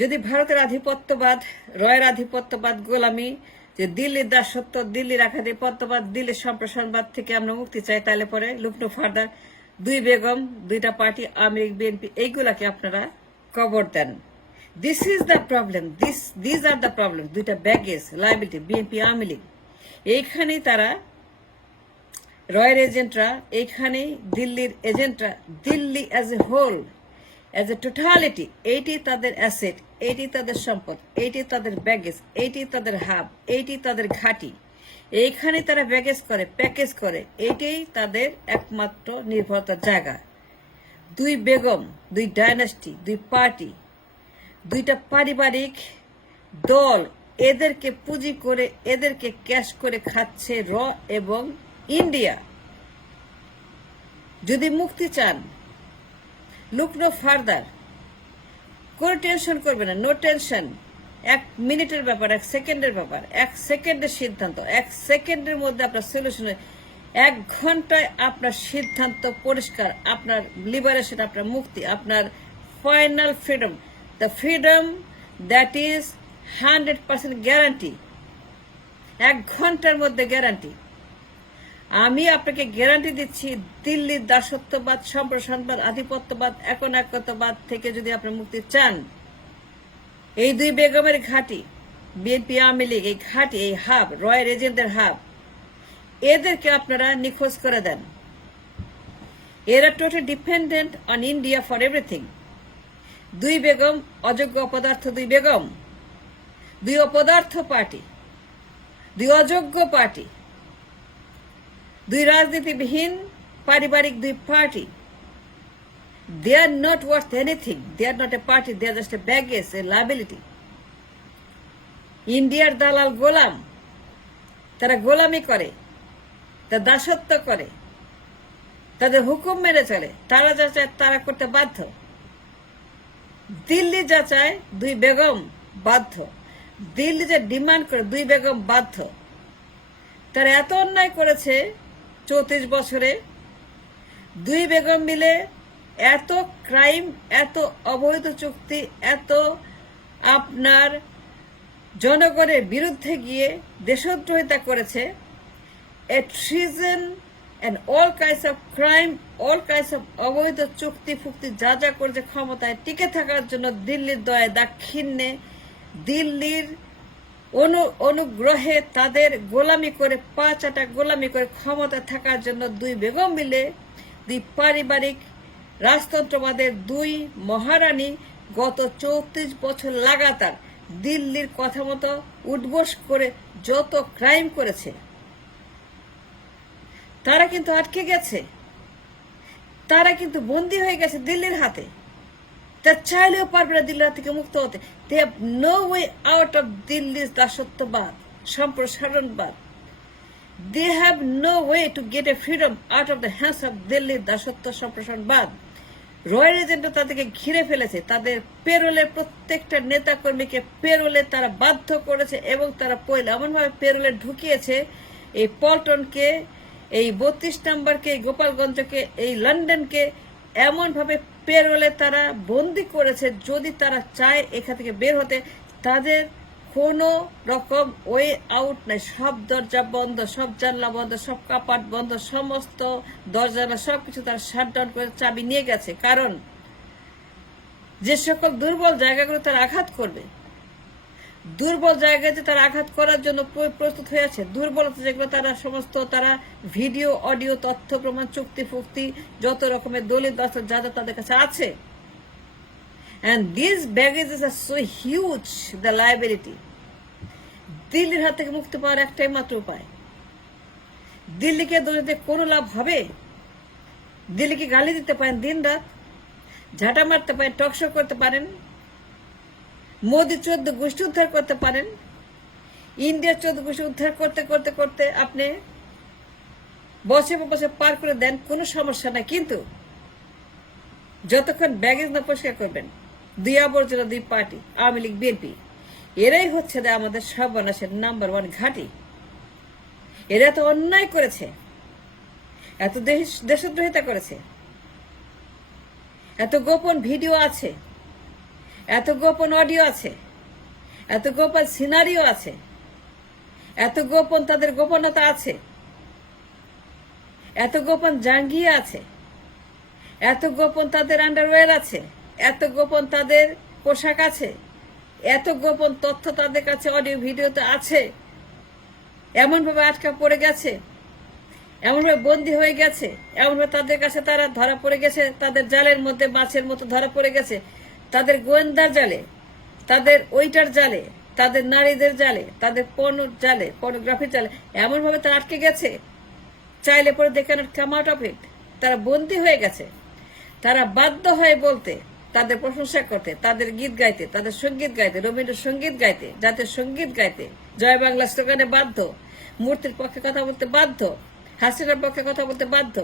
যদি ভারতের আধিপত্যবাদ, রয়ের আধিপত্যবাদ, গোলামি, যে দিল্লির দাসত্ব, দিল্লির আধিপত্যবাদ, দিল্লির সম্প্রসারণবাদ থেকে আমরা মুক্তি চাই, তাহলে পরে লুক নো ফার্দার, দুই বেগম, দুইটা পার্টি, আওয়ামী লীগ, বিএনপি, এইগুলাকে আপনারা কবর দেন। This is the problem, this are the problem. দুইটা ব্যাগেজ, লাইবিলিটি, বিএনপি, আওয়ামী লীগ, এইখানেই তারা, রয়ের এজেন্টরা, এইখানেই দিল্লির এজেন্টরা, Delhi as a whole, as a totality, এইটি তাদের অ্যাসেট, এইটি তাদের সম্পদ, এইটি তাদের ব্যাগেজ, এইটি তাদের হাব, এইটি তাদের ঘাঁটি, এইখানে তারা ব্যাগেজ করে, প্যাকেজ করে, এইটাই তাদের একমাত্র নির্ভরতার জায়গা। দুই বেগম, দুই ডাইনাস্টি, দুই পার্টি, দুইটা পারিবারিক দল, এদেরকে পুঁজি করে, এদেরকে ক্যাশ করে খাচ্ছে র এবং ইন্ডিয়া। যদি মুক্তি চান, লুক নো ফার্দার, কোনো টেনশন করবে না, নো টেনশন। 1 মিনিটের ব্যাপার, 1 সেকেন্ডের ব্যাপার, 1 সেকেন্ডের সিদ্ধান্ত, 1 সেকেন্ডের মধ্যে আপনার সলিউশন, 1 ঘন্টায় আপনার সিদ্ধান্ত পরিষ্কার, আপনার লিবারেশন, আপনার মুক্তি, আপনার final freedom, the freedom that is 100% guarantee. 1 ঘন্টার মধ্যে গ্যারান্টি। আমি আপনাকে গ্যারান্টি দিচ্ছি, দিল্লির দাসত্ববাদ, সম্প্রসারণবাদ, আধিপত্যবাদ, একনায়কত্ববাদ থেকে যদি আপনি মুক্তি চান, এই দুই বেগমের ঘাঁটি, বিএনপি, আওয়ামী লীগ, এই ঘাঁটি, এই হাব, রয়ের এজেন্টদের হাব, এদেরকে আপনারা নিখোঁজ করে দেন। এরা totally dependent on India for everything. দুই বেগম অযোগ্য অপদার্থ, দুই বেগম, দুই অপদার্থ পার্টি, দুই অযোগ্য পার্টি, দুই রাজনীতিবিহীন পারিবারিক দুই party. They are not worth anything. They are not a party. They are just a baggage, a liability. ইন্ডিয়ার দালাল গোলাম, তারা গোলামি করে, তারা দাসত্ব করে, তাদের হুকুম মেনে চলে, তারা যা চায় তারা করতে বাধ্য। দিল্লি যা চায় দুই বেগম বাধ্য, দিল্লি যে ডিমান্ড করে দুই বেগম বাধ্য। তারা এত অন্যায় করেছে 34 বছরে, দুই বেগম মিলে এত ক্রাইম, এত অবৈধ চুক্তি, এত আপনার জনগণের বিরুদ্ধে গিয়ে দেশদ্রোহিতা করেছে। A treason and all kinds of crime, all kinds of অবৈধ চুক্তি ফুক্তি যা যা করেছে ক্ষমতায় টিকে থাকার জন্য, দিল্লির দয়ে দাক্ষিণ্যে, দিল্লির অনুগ্রহে তাদের গোলামি করে, পা চাটা গোলামি করে ক্ষমতা থাকার জন্য দুই বেগম মিলে, দুই পারিবারিক রাজতন্ত্রবাদের দুই মহারানী গত 34 বছর লাগাতার দিল্লির কথা মতো উঠবোস করে যত ক্রাইম করেছে, তারা কিন্তু আটকে গেছে, তারা কিন্তু বন্দী হয়ে গেছে দিল্লির হাতে। তা চাইলেও পারবে না দিল্লির হাত থেকে মুক্ত হতে। They have no way out of দিল্লির দাসত্ববাদ, সম্প্রসারণবাদ। They have no way to get a freedom out of the hands of দিল্লির দাসত্ব, সম্প্রসারণবাদ। রয়্যাল এজেন্টরা তাদেরকে ঘিরে ফেলেছে, তাদের পেরোলের প্রত্যেকটা নেতাকর্মীকে পেরোলে তারা বাধ্য করেছে, এবং তারা পয়লা এমনভাবে পেরোলে ঢুকিয়েছে, এই পল্টনকে, এই 32 নম্বরকে, এই গোপালগঞ্জকে, এই লন্ডনকে এমনভাবে পেরোলে তারা বন্দি করেছে, যদি তারা চায় এখান থেকে বের হতে, তাদের কোনো রকম ওয়ে আউট নাই। সব দরজা বন্ধ, সব জানলা বন্ধ, সব কাপাট বন্ধ, সমস্ত দরজা সবকিছু তারা শাটডাউন করে চাবি নিয়ে গেছে। কারণ যে সকল দুর্বল জায়গাগুলো তারা আঘাত করবে, দুর্বল জায়গাতে তারা আঘাত করার জন্য প্রস্তুত হয়ে আছে। দুর্বলতা যেগুলো তারা সমস্ত, তারা ভিডিও, অডিও, তথ্য প্রমাণ, চুক্তি ফুক্তি, যত রকমের দলিল দস্তাবেজ যা যা তাদের কাছে আছে। And these baggages are so huge, the liability. দিল্লির হাত থেকে মুক্তি পাওয়ার একটাই মাত্র উপায়। দিল্লিকে দোষ দিয়ে কোনো লাভ হবে? দিল্লিকে গালি দিতে পারেন দিন রাত, ঝাঁটা মারতে পারেন, টকশো করতে পারেন, মোদি 14 গোষ্ঠী উদ্ধার করতে পারেন, ইন্ডিয়ার 14 গোষ্ঠী উদ্ধার করতে করতে করতে আপনি বছর বছর পার করে দেন, কোনো সমস্যা নাই। কিন্তু যতক্ষণ ব্যাগেজ না পরিষ্কার করবেন, দুই আবর্জনা, দুই পার্টি, আওয়ামী লীগ, বিএনপি, এরাই হচ্ছে আমাদের সর্বনাশের নাম্বার 1 ঘাঁটি। এরা এত অন্যায় করেছে, এত দেশদ্রোহিতা করেছে, এত গোপন ভিডিও আছে, এত গোপন অডিও আছে, এত গোপন সিনারিও আছে, এত গোপন তাদের গোপনতা আছে, এত গোপন জাঙ্গিয়া আছে, এত গোপন তাদের আন্ডারওয়্যার আছে, এত গোপন তাদের পোশাক আছে, এত গোপন তথ্য তাদের কাছে অডিও ভিডিওতে আছে। এমনভাবে আটকা পড়ে গেছে, এমনভাবে বন্দী হয়ে গেছে, এমনভাবে তাদের কাছে তারা ধরা পড়ে গেছে, তাদের জালের মধ্যে মাছের মতো ধরা পড়ে গেছে, তাদের গোয়েন্দার জালে, তাদের ওইটার জালে, তাদের নারীদের জালে, তাদের পর্নোর জালে, পর্নোগ্রাফির জালে এমনভাবে তারা আটকে গেছে, চাইলে পরে they cannot come out of it. তারা বন্দী হয়ে গেছে। তারা বাধ্য হয়ে বলতে, তাদের প্রশংসা করতে, তাদের গীত গাইতে, তাদের সঙ্গীত গাইতে, রবীন্দ্রসঙ্গীত গাইতে, জাতীয় সঙ্গীত গাইতে, জয় বাংলা স্লোগানে বাধ্য, মূর্তির পক্ষে কথা বলতে বাধ্য, হাসিনার পক্ষে কথা বলতে বাধ্য,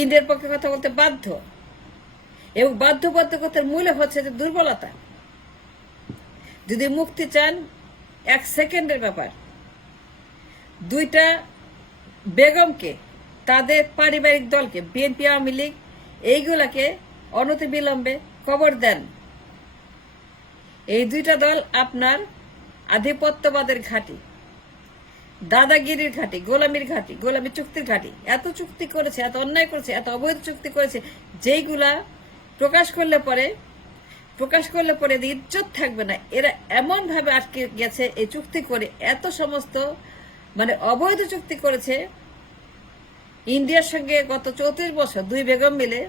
ইন্ডিয়ার পক্ষে কথা বলতে বাধ্য। এবং বাধ্যবাধকতার মূলে হচ্ছে যে দুর্বলতা। যদি মুক্তি চান, 1 সেকেন্ডের ব্যাপার। 2টা বেগমকে, তাদের পারিবারিক দলকে, বিএনপি, আওয়ামী লীগ, এইগুলাকে অনতিবিলম্বে কবর দেন। এই 2টা দল আপনার আধিপত্যবাদের ঘাঁটি, দাদাগিরির ঘাঁটি, গোলামির ঘাঁটি, গোলামি চুক্তির ঘাঁটি। এত চুক্তি করেছে, এত অন্যায় করেছে, এত অবৈধ চুক্তি করেছে, যেইগুলা প্রকাশ করলে পরে ইজ্জত থাকবে না। এরা এমন ভাবে আটকে গেছে এই চুক্তি করে, এত সমস্ত অবৈধ চুক্তি করেছে। ইন্ডিয়ার সঙ্গে গত 34 বছর 2 বেগম মিলে,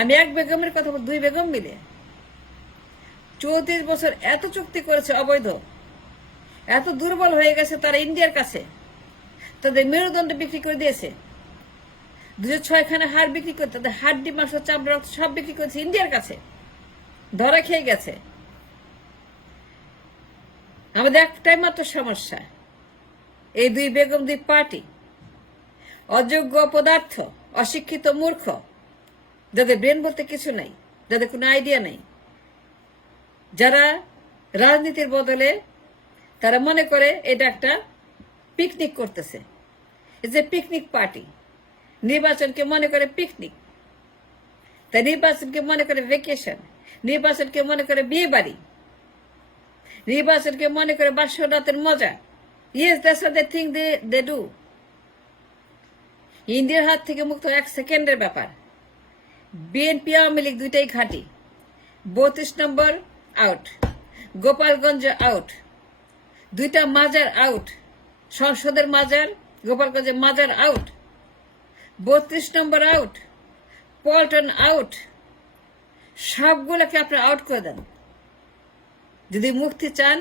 আমি 1 বেগমের কথা বল, 2 বেগম মিলে 34 বছর এত চুক্তি করেছে অবৈধ। এত দুর্বল হয়ে গেছে তারা ইন্ডিয়ার কাছে, তাদের মেরুদণ্ড বিক্রি করে দিয়েছে। 206 খানা হাড় বিক্রি করে, তাদের হাড্ডি, মাংস, চামড়া, রক্ত সব বিক্রি করেছে ইন্ডিয়ার কাছে। ধরা খেয়ে গেছে। আমাদের একটাই মাত্র সমস্যা, এই 2 বেগম, 2 পার্টি অযোগ্য পদার্থ, অশিক্ষিত মূর্খ, যাদের ব্রেন বলতে কিছু নাই, যাদের কোনো আইডিয়া নেই, যারা রাজনীতির বদলে তারা মনে করে এটা একটা পিকনিক করতেছে। এই যে পিকনিক পার্টি, নির্বাচনকে মনে করে পিকনিক, তাই নির্বাচনকে মনে করে ভ্যাকেশন, নির্বাচনকে মনে করে বিয়ে বাড়ি, নির্বাচনকে মনে করে বাসরাতের মজা। Yes, that's what they think they do. ইন্ডিয়ার হাত থেকে মুক্ত 1 সেকেন্ডের ব্যাপার। বিএনপি, আওয়ামী লীগ 2টাই ঘাঁটি। 32 নম্বর আউট, গোপালগঞ্জ আউট, 2টা মাজার আউট, সংসদের মাজার, গোপালগঞ্জের মাজার আউট, 32 নম্বর আউট, পল্টন আউট। সবগুলোকে আপনারা আউট করে দেন। যদি মুক্তি চান,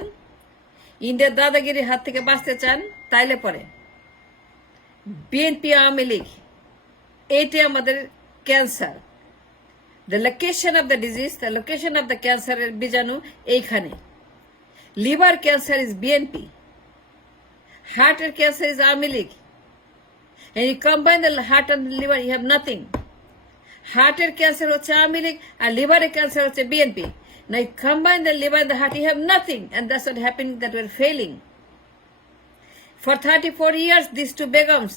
ইন্ডিয়ার দাদাগিরির হাত থেকে বাঁচতে চান, তাইলে পরে বিএনপি, আওয়ামী লীগ, এইটি আমাদের cancer. The location of the disease, the location of the ক্যান্সারের বীজাণু এইখানে। লিভার ক্যান্সার ইজ বিএনপি, হার্টের cancer is Awami League. And you combine the heart and the liver, you have nothing. হার্টের ক্যান্সার হচ্ছে আওয়ামী লীগ, আর লিভারের ক্যান্সার হচ্ছে BNP. Now you combine the liver and the heart, you have nothing, and that's what happening, that we're failing. For 34 years, these 2 Begum's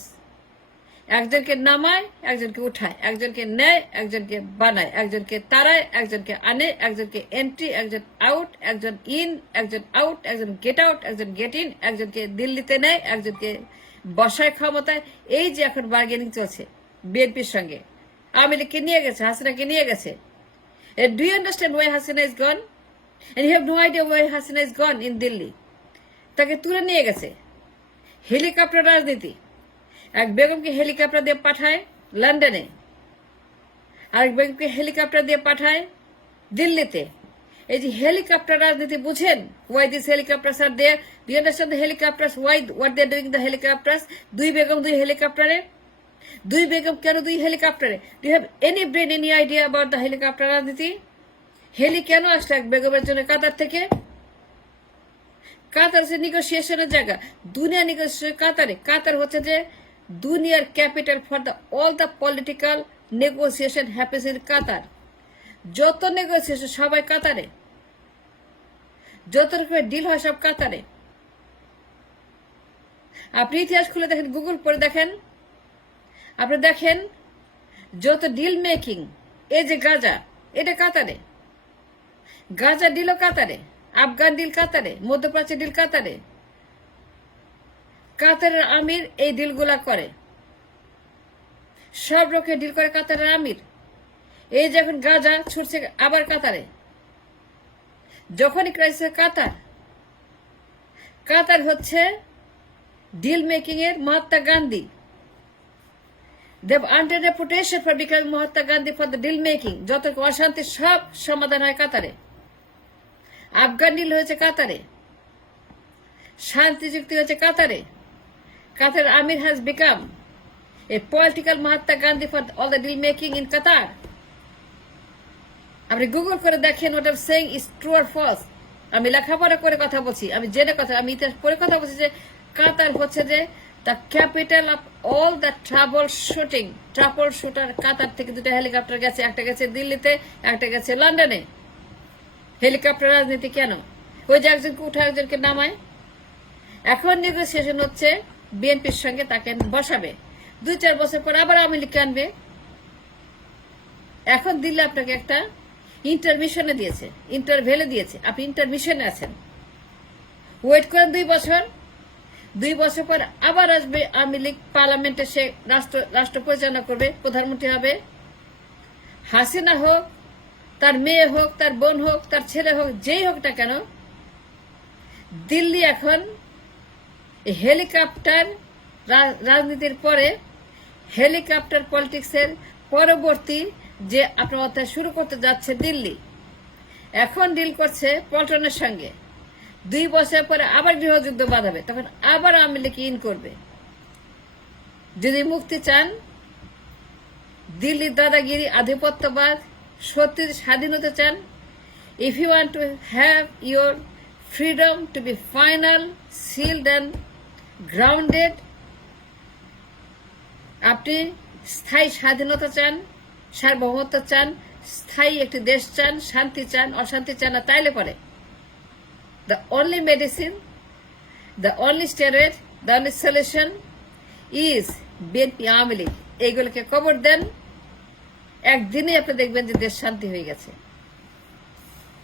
একজনকে নামায়, একজনকে উঠায়, একজনকে নেয়, একজনকে বানায়, একজনকে তাড়ায়, একজনকে আনে, একজনকে এন্ট্রি, একজন আউট, একজন ইন, একজন আউট, একজন গেট আউট, একজন গেট ইন, একজনকে দিল্লিতে নেয়, একজনকে বসায় ক্ষমতায়। এই যে এখন বার্গেনিং চলছে বিএনপির সঙ্গে, আওয়ামী লীগকে নিয়ে গেছে, হাসিনাকে নিয়ে গেছে। Do you understand why Hasina is gone? And you have no idea why Hasina is gone in Delhi. তাকে তুলে নিয়ে গেছে। হেলিকপ্টার রাজনীতি। এক বেগমকে হেলিকপ্টার দিয়ে পাঠায় লন্ডনে, আরেক বেগমকে হেলিকপ্টার দিয়ে পাঠায় দিল্লিতে। এই যে হেলিকপ্টার রাজনীতি বুঝেন? Why these helicopters are there? Do you understand the helicopters? Why? What they are doing the helicopters? 2 Begum 2 হেলিকপ্টারে। 2 বেগম কেন 2 হেলিকপ্টারে? Do you have any brain, any idea about the helicopter রাজনীতি? হেলি কেন আসলো এক বেগমের জন্য কাতার থেকে? কাতার হচ্ছে নেগোসিয়েশনের জায়গা, দুনিয়া নেগোসিয়েশন কাতারে। কাতার হচ্ছে যে দুনিয়ার capital for the all the political negotiation happens in কাতার। যত নেগোসিয়েশন সবাই কাতারে, যত রকমের ডিল হয় সব কাতারে। আপনি ইতিহাস খুলে দেখেন, গুগল করে দেখেন, আপনি দেখেন যত ডিল মেকিং, এই যে গাজা, এটা কাতারে, গাজা ডিলও কাতারে, আফগান ডিল কাতারে, মধ্যপ্রাচ্য ডিল কাতারে। কাতারের আমির এই ডিলগুলা করে, সব রকম ডিল করে কাতারের আমির। এই যখন গাজা ছুটছে আবার কাতারে, যখনই ক্রাইসিস কাতার, কাতার হচ্ছে ডিল মেকিং এর Mahatma Gandhi. They've earned a reputation for becoming Mahatma Gandhi for the deal making. যত অশান্তি সব সমাধান হয় কাতারে। আফগান ডিল হয়েছে কাতারে, শান্তি চুক্তি হয়েছে কাতারে। কাতার আমির has become a political Mahatma Gandhi for all the deal making in Qatar. আপনি গুগল করে দেখেন what I'm saying is true or false. আমি লেখাপড়া করে কথা বলছি, আমি জেনে কথা, আমি ইতিহাস পড়ে কথা বলছি যে কাতার হচ্ছে যে the capital of all the trouble shooter। কাতার থেকে দুটো হেলিকপ্টার গেছে, একটা গেছে দিল্লিতে, একটা গেছে লন্ডনে। হেলিকপ্টার রাজনীতি কেন? ওই যে একজনকে উঠে একজনকে নামায়। এখন নেগোসিয়েশন হচ্ছে বিএনপির সঙ্গে, তাকে বসাবে। 2-4 বছর পর আবার আওয়ামী লীগকে আনবে। এখন দিল্লি আপনাকে একটা ইন্টারমিশনে দিয়েছে, ইন্টারভেলে দিয়েছে, আপনি ইন্টারমিশনে আছেন। ওয়েট করেন 2 বছর, 2 বছর পর আবার আসবে আওয়ামী লীগ পার্লামেন্টে, সে রাষ্ট্র পরিচালনা করবে, প্রধানমন্ত্রী হবে। হাসিনা হোক, তার মেয়ে হোক, তার বোন হোক, তার ছেলে হোক, যেই হোক না কেন, দিল্লি এখন হেলিকপ্টার রাজনীতির পরে হেলিকপ্টার পলিটিক্সের পরবর্তী যে আপনার মাথায় শুরু করতে যাচ্ছে দিল্লি। এখন ডিল করছে পল্টনের সঙ্গে। 2 বছর পরে আবার গৃহযুদ্ধ বাঁধাবে, তখন আবার আওয়ামী লীগ ইন করবে। যদি মুক্তি চান, দিল্লির দাদাগিরি, আধিপত্যবাদ, সত্যি স্বাধীনতা চান, if you want to have your freedom to be final, sealed and grounded, আপনি স্থায়ী স্বাধীনতা চান, সার্বভৌমত্ব চান, স্থায়ী একটি দেশ চান, শান্তি চান, অশান্তি চান না, তাইলে পরে the only medicine, the only steroid, the only solution is BNP Awami League. এইগুলোকে কবর দেন, একদিনে আপনি দেখবেন যে দেশ শান্তি হয়ে গেছে।